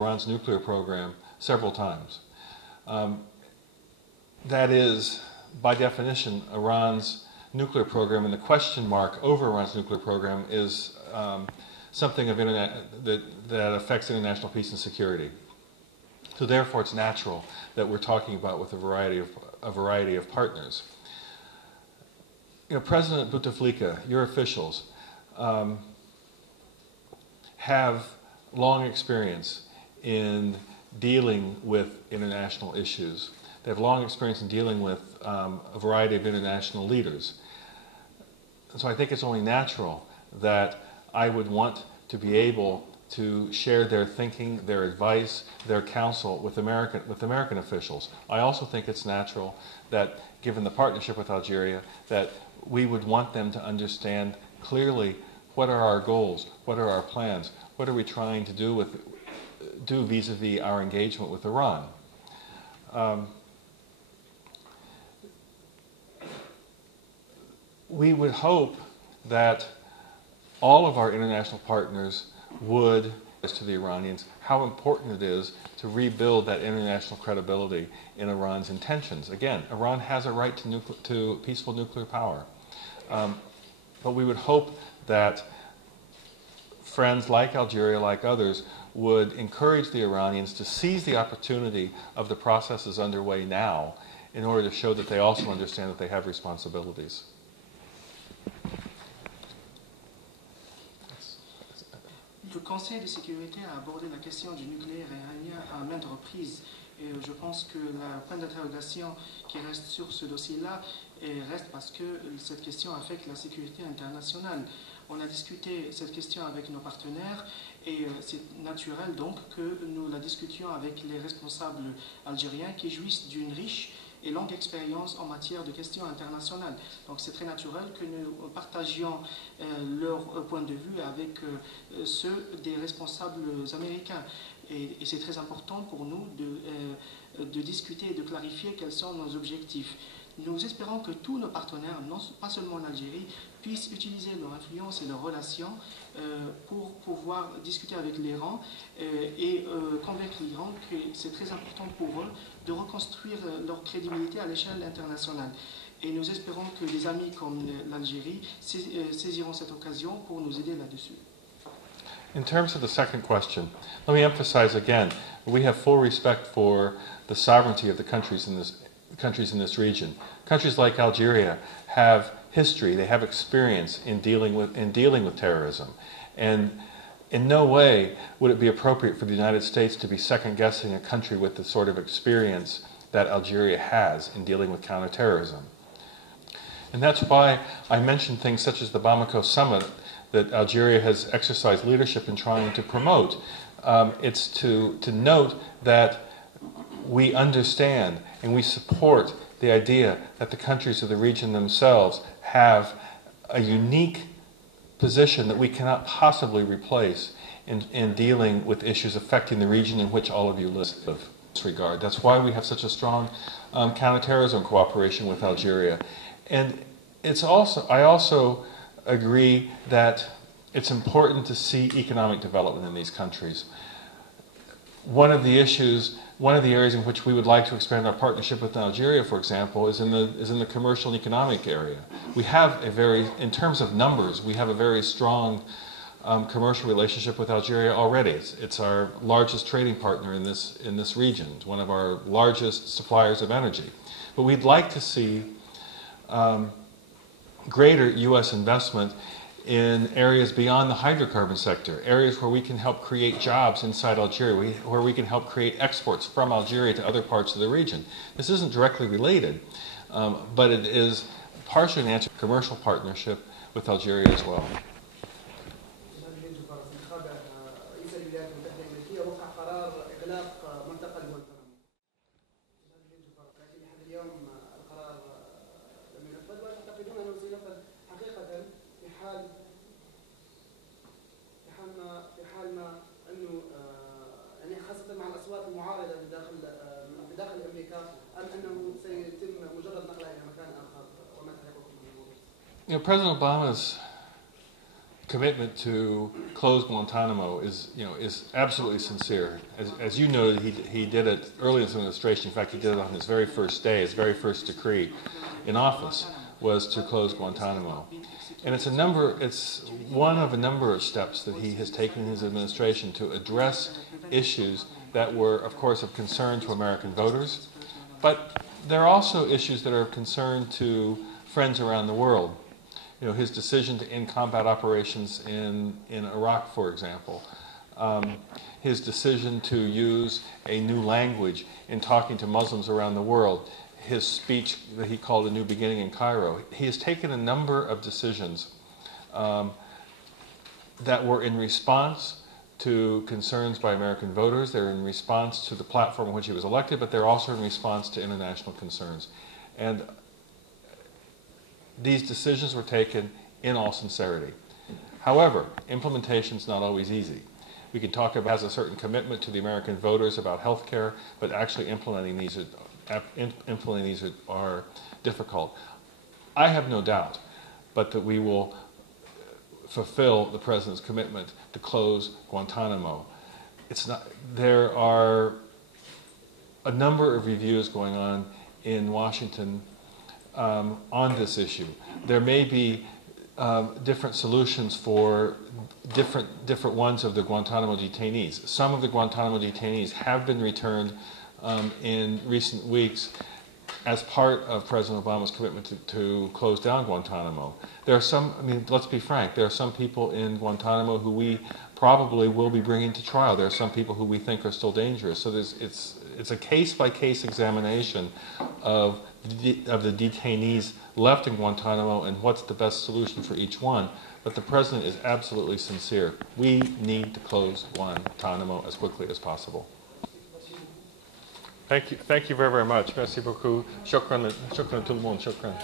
Iran's nuclear program several times. That is, by definition, Iran's nuclear program, and the question mark over Iran's nuclear program is something of that affects international peace and security. So therefore, it's natural that we're talking about with a variety of partners. You know, President Bouteflika, your officials, have long experience in dealing with international issues. They have long experience in dealing with a variety of international leaders. And so I think it's only natural that I would want to be able to share their thinking, their advice, their counsel with American officials. I also think it's natural that, given the partnership with Algeria, that we would want them to understand clearly what are our goals, what are our plans, what are we trying to do vis-a-vis our engagement with Iran. We would hope that all of our international partners would, as to the Iranians, how important it is to rebuild that international credibility in Iran's intentions. Again, Iran has a right to peaceful nuclear power. But we would hope that friends like Algeria, like others, would encourage the Iranians to seize the opportunity of the processes underway now in order to show that they also understand that they have responsibilities. Le Conseil de sécurité a abordé la question du nucléaire iranien à maintes reprises. Et je pense que la point d'interrogation qui reste sur ce dossier-là reste parce que cette question affecte la sécurité internationale. On a discuté cette question avec nos partenaires et c'est naturel donc que nous la discutions avec les responsables algériens qui jouissent d'une riche et longue expérience en matière de questions internationales. Donc c'est très naturel que nous partagions leur point de vue avec ceux des responsables américains. Et c'est très important pour nous de discuter et de clarifier quels sont nos objectifs. Nous espérons que tous nos partenaires, pas seulement l'Algérie, puissent utiliser leur influence et leurs relations pour pouvoir discuter avec l'Iran et convaincre l'Iran que c'est très important pour eux de reconstruire leur crédibilité à l'échelle internationale. Et nous espérons que des amis comme l'Algérie saisiront cette occasion pour nous aider là-dessus. In terms of the second question, let me emphasize again, we have full respect for the sovereignty of the countries in this region. Countries like Algeria have history, they have experience in dealing with terrorism. And in no way would it be appropriate for the United States to be second-guessing a country with the sort of experience that Algeria has in dealing with counterterrorism. And that's why I mentioned things such as the Bamako summit that Algeria has exercised leadership in trying to promote. It's to note that we understand and we support the idea that the countries of the region themselves have a unique position that we cannot possibly replace in dealing with issues affecting the region in which all of you live in this regard. That's why we have such a strong counterterrorism cooperation with Algeria. And I also agree that it's important to see economic development in these countries. One of the areas in which we would like to expand our partnership with Algeria, for example, is in the commercial and economic area. We have in terms of numbers, we have a very strong commercial relationship with Algeria already. It's our largest trading partner in this region. It's one of our largest suppliers of energy. But we'd like to see greater U.S. investment in areas beyond the hydrocarbon sector, areas where we can help create jobs inside Algeria, where we can help create exports from Algeria to other parts of the region. This isn't directly related, but it is partially an answer to commercial partnership with Algeria as well. You know, President Obama's commitment to close Guantanamo is absolutely sincere. As you know, he did it early in his administration. In fact, he did it on his very first day. His very first decree in office was to close Guantanamo. And it's one of a number of steps that he has taken in his administration to address issues that were, of course, of concern to American voters. But there are also issues that are of concern to friends around the world. His decision to end combat operations in Iraq, for example. His decision to use a new language in talking to Muslims around the world. His speech that he called A New Beginning in Cairo. He has taken a number of decisions that were in response to concerns by American voters. They're in response to the platform on which he was elected, but they're also in response to international concerns. And these decisions were taken in all sincerity. However, implementation is not always easy. We can talk about has a certain commitment to the American voters about health care, but actually implementing these are difficult. I have no doubt, but that we will fulfill the President's commitment to close Guantanamo. There are a number of reviews going on in Washington on this issue. There may be different solutions for different ones of the Guantanamo detainees. Some of the Guantanamo detainees have been returned in recent weeks as part of President Obama's commitment to close down Guantanamo. There are some, let's be frank, there are some people in Guantanamo who we probably will be bringing to trial. There are some people who we think are still dangerous. So it's a case-by-case examination of the detainees left in Guantanamo and what's the best solution for each one. But the President is absolutely sincere. We need to close Guantanamo as quickly as possible. Thank you very, very much. Merci beaucoup. Shukran tout le monde. Shukran.